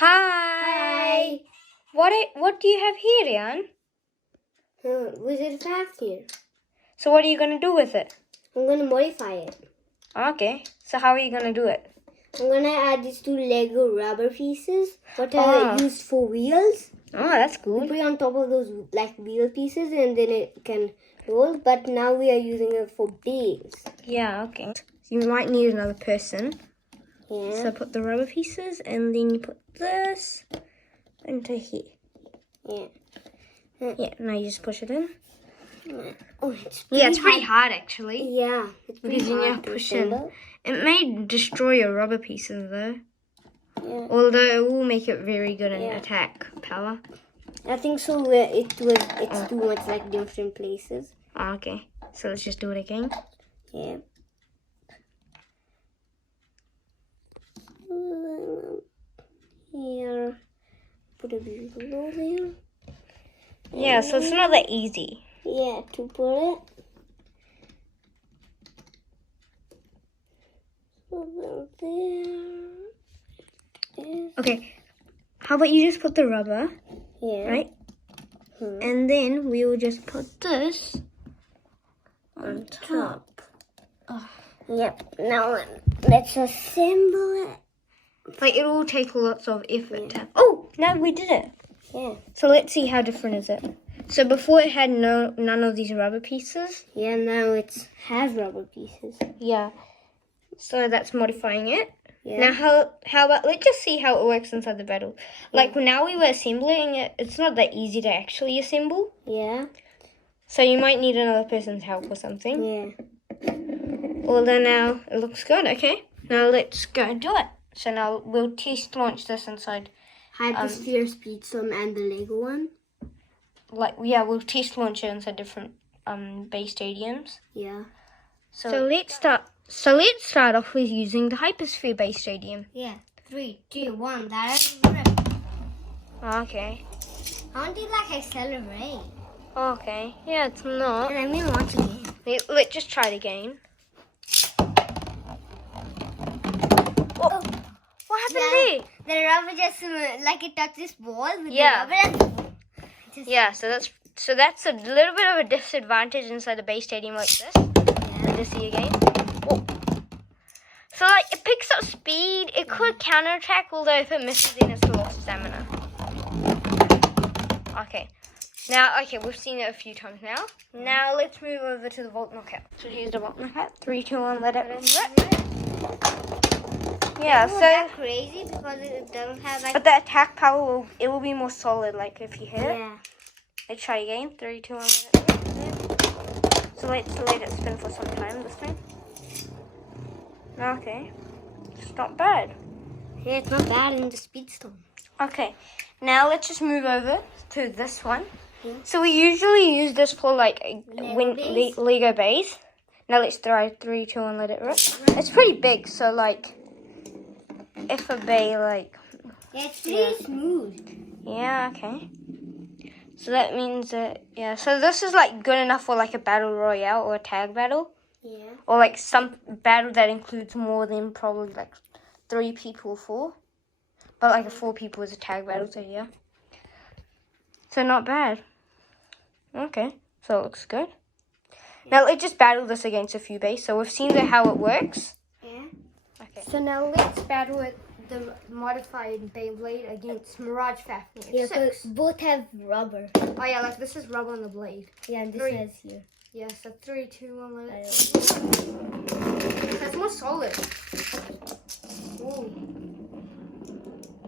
Hi. What do you have here, Rian? Wizard Fafnir. So what are you going to do with it? I'm going to modify it. Okay. So how are you going to do it? I'm going to add these two Lego rubber pieces. What are used for wheels. Oh, that's cool. You put it on top of those like wheel pieces and then it can roll. But now we are using it for bays. Yeah, okay. You might need another person. Yeah. So put the rubber pieces and then you put this into here. Yeah. Yeah, now you just push it in. Oh, it's pretty hard actually. Yeah, it's pretty Because you hard need to to push in. assemble. It may destroy your rubber pieces though. Yeah. Although it will make it very good in attack power. I think so. It's too much like different places. Oh, okay. So let's just do it again. Yeah. Here. Put a below there. Yeah, so it's not that easy. Yeah, to put it. Over there. Okay. How about you just put the rubber, Yeah. right? And then we will just put this on top. Yep. Now let's assemble it. Like it will take lots of effort. Oh, now we did it. Yeah. So let's see how different is it. So before it had none of these rubber pieces. Yeah. Now it has rubber pieces. Yeah. So that's modifying it. Yeah. Now how about let's just see how it works inside the battle. Like now we were assembling it, it's not that easy to actually assemble. Yeah. So you might need another person's help or something. Yeah. Although now it looks good, okay. Now let's go do it. So now we'll test launch this inside. Hypersphere, Speedstorm, and the Lego one. We'll test launch it inside different beystadiums. Yeah. So let's start off with using the hypersphere beystadium. Yeah. 3, 2, 1. That is rip. Okay. I want to like accelerate. Okay. Yeah, it's not. Let me launch again. Let's just try it again. Oh. What happened there? The rubber just like it touched this ball with the Yeah. rubber. Yeah, so that's a little bit of a disadvantage inside the beystadium like this. Let us see again. Oh. So like it picks up speed. It could counterattack, although if it misses, then it's lost stamina. Okay. Now, we've seen it a few times now. Now let's move over to the Volt Knockout. So here's the Volt Knockout. 3, 2, 1, let it rip. Yeah, so That's crazy because it doesn't have like. but the attack power will be more solid. Like if you hit it. Yeah. Let's try again. 3, 2, 1, let it rip. So let's let it spin for some time this time. Okay. It's not bad. Yeah, it's not bad in the Speedstorm. Okay. Now let's just move over to this one. So we usually use this for like Lego base. Now let's try 3, 2, 1, let it rip. It's pretty big, so like if a bay like Yeah, it's pretty smooth. yeah, okay. So that means that so this is like good enough for like a battle royale or a tag battle. Yeah. Or like some battle that includes more than probably like 3 people or 4. But like a 4 people is a tag battle, so yeah. So not bad. Okay, so it looks good. Now let's just battle this against a few bays. So we've seen how it works. Yeah. Okay. So now let's battle with the modified Beyblade against Mirage Fafnir. Yeah, because both have rubber. Oh yeah, like this is rubber on the blade. Yeah, and this says here. Yeah, so 3, 2, 1, let it. That's more solid. Ooh.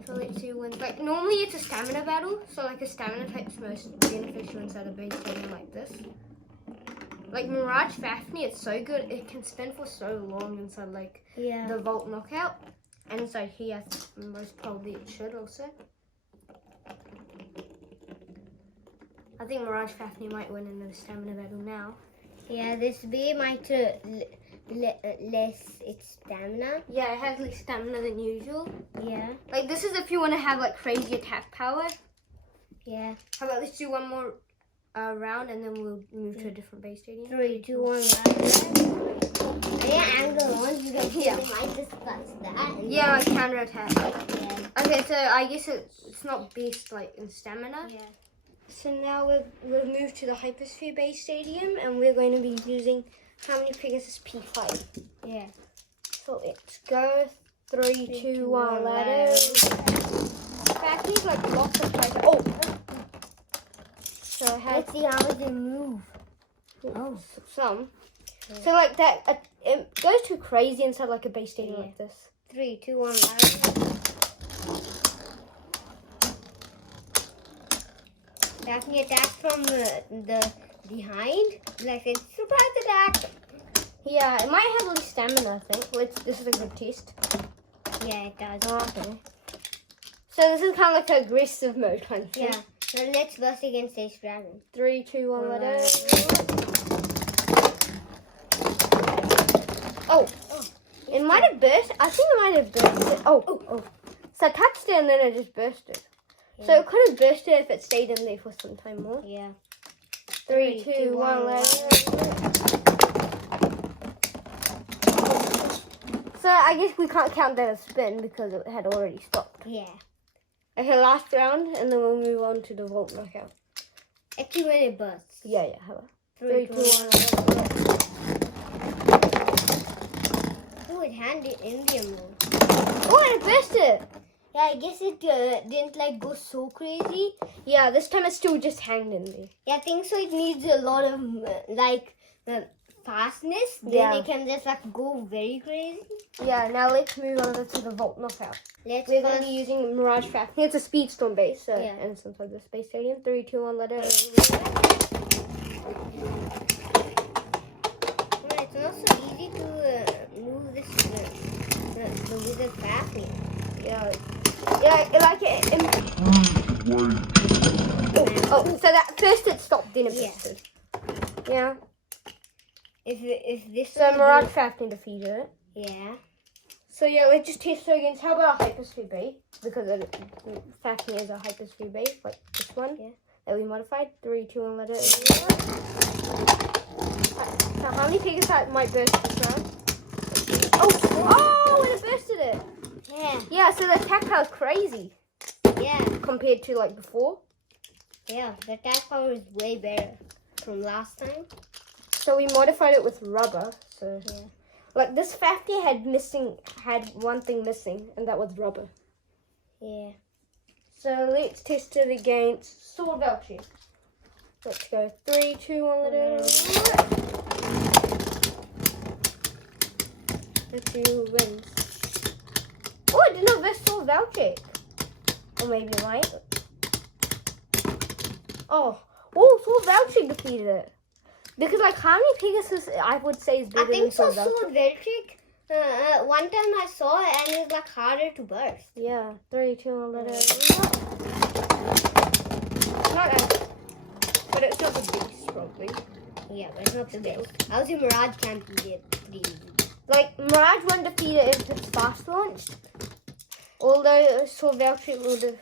So let's see when, like normally it's a stamina battle, so like a stamina type's most beneficial inside a base game like this. Like Mirage Fafnir, it's so good, it can spin for so long inside like the Volt Knockout. And inside here, most probably it should also. I think Mirage Fafnir might win in the stamina battle now. Yeah, this bee might less its stamina. Yeah, it has less stamina than usual. Yeah. Like this is if you want to have like crazy attack power. Yeah. How about let's do one more round, and then we'll move to a different base stadium. 3, 2, 1, yeah, angle on. You guys might discuss that. Yeah, like counter attack. Yeah. Okay, so I guess it's not based like in stamina. Yeah. So now we'll move to the hypersphere base stadium, and we're going to be using how many Pegasus P5? Yeah. So let's go. 3, 2, 1, let's. Factory's like lots of fighter. Oh. So Let's see how they move. Oh, some. So like that, it goes too crazy inside like a base stadium like this. 3, 2, 1, Daphne attacks from the behind. Like a surprise attack. Yeah, it might have at least stamina, I think. This is a good test. Yeah, it does. Oh, okay. So this is kind of like an aggressive mode kind of thing. Yeah. Now let's burst against this dragon. 3, 2, 1, let it. Oh, it might have burst. I think it might have bursted. Oh. So I touched it and then it just bursted. Yeah. So it could have bursted if it stayed in there for some time more. Yeah. 3, 2, 1, let it. So I guess we can't count that as spin because it had already stopped. Yeah. Okay, last round, and then we'll move on to the Vault Knockout. Actually, when it bursts. Yeah, how about 3, 2, 1. 1. Oh, it handed Indian mode. Oh, it bursted! Yeah, I guess it didn't like go so crazy. Yeah, this time it still just hanged in there. Yeah, I think so. It needs a lot of fastness. Then it can just like go very crazy. Yeah, now let's move over to the Vault Knockout. We're going to be using Mirage Fafnir. It's a Speedstorm base, so Yeah. and it's inside the Space Stadium. 3, 2, 1, let it. It's not so easy to move this the Wizard Fafnir. Yeah, like it. So that first it stopped, then it bursted. Yeah. If this So Mirage Fafnir defeated it. Yeah. So yeah, let's just test it against. How about a hypersphere base? Because Fafnir is a hypersphere base, like this one that we modified. 3, 2, 1, let it. So how many Pegasus might burst this round? Oh, it bursted it. Yeah. Yeah, so the attack power is crazy. Yeah. Compared to like before. Yeah, the attack power is way better from last time. So we modified it with rubber. So like this Fafnir had one thing missing, and that was rubber. Yeah. So let's test it against Sword Valkyrie. Let's go. 3, 2, 1, let it. Let's see who wins. Oh, I did not verse Sword Valkyrie. Or maybe it might. Oh, Sword Valkyrie defeated it. Because like how many Pegasus I would say is bigger than Sword Valkyrie? Sword Valkyrie. One time I saw it and it was like harder to burst. Yeah. 3, 2, 1, let it. Not as, but it's not the beast probably. Yeah, but it's not the best. I would say Mirage can't be it pretty easy. Like Mirage won't defeat it if it's fast launched. Although Sword Valkyrie would,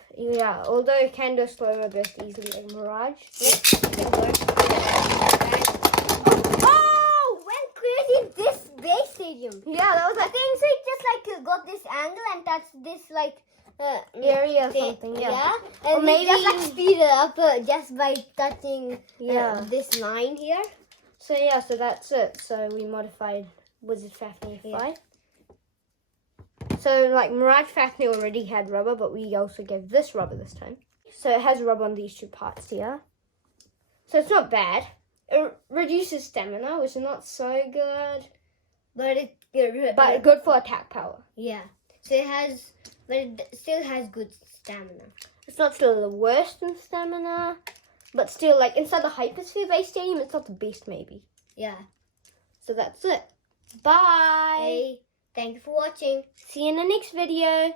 although it can do a slower burst easily like Mirage. Let's burst. Oh! Went crazy in this base stadium. Yeah, that was I think so. It just like got this angle and touched this like area or something. Yeah. And Or maybe just like speed it up just by touching this line here. So so that's it. So we modified Wizard Fafnir F5. So like Mirage Fafnir already had rubber, but we also gave this rubber this time. So it has rubber on these two parts here. So it's not bad. It reduces stamina, which is not so good. But But good for attack power. Yeah. So but it still has good stamina. It's not still the worst in stamina, but still like inside the hypersphere base stadium, it's not the best maybe. Yeah. So that's it. Bye. Hey, thank you for watching. See you in the next video.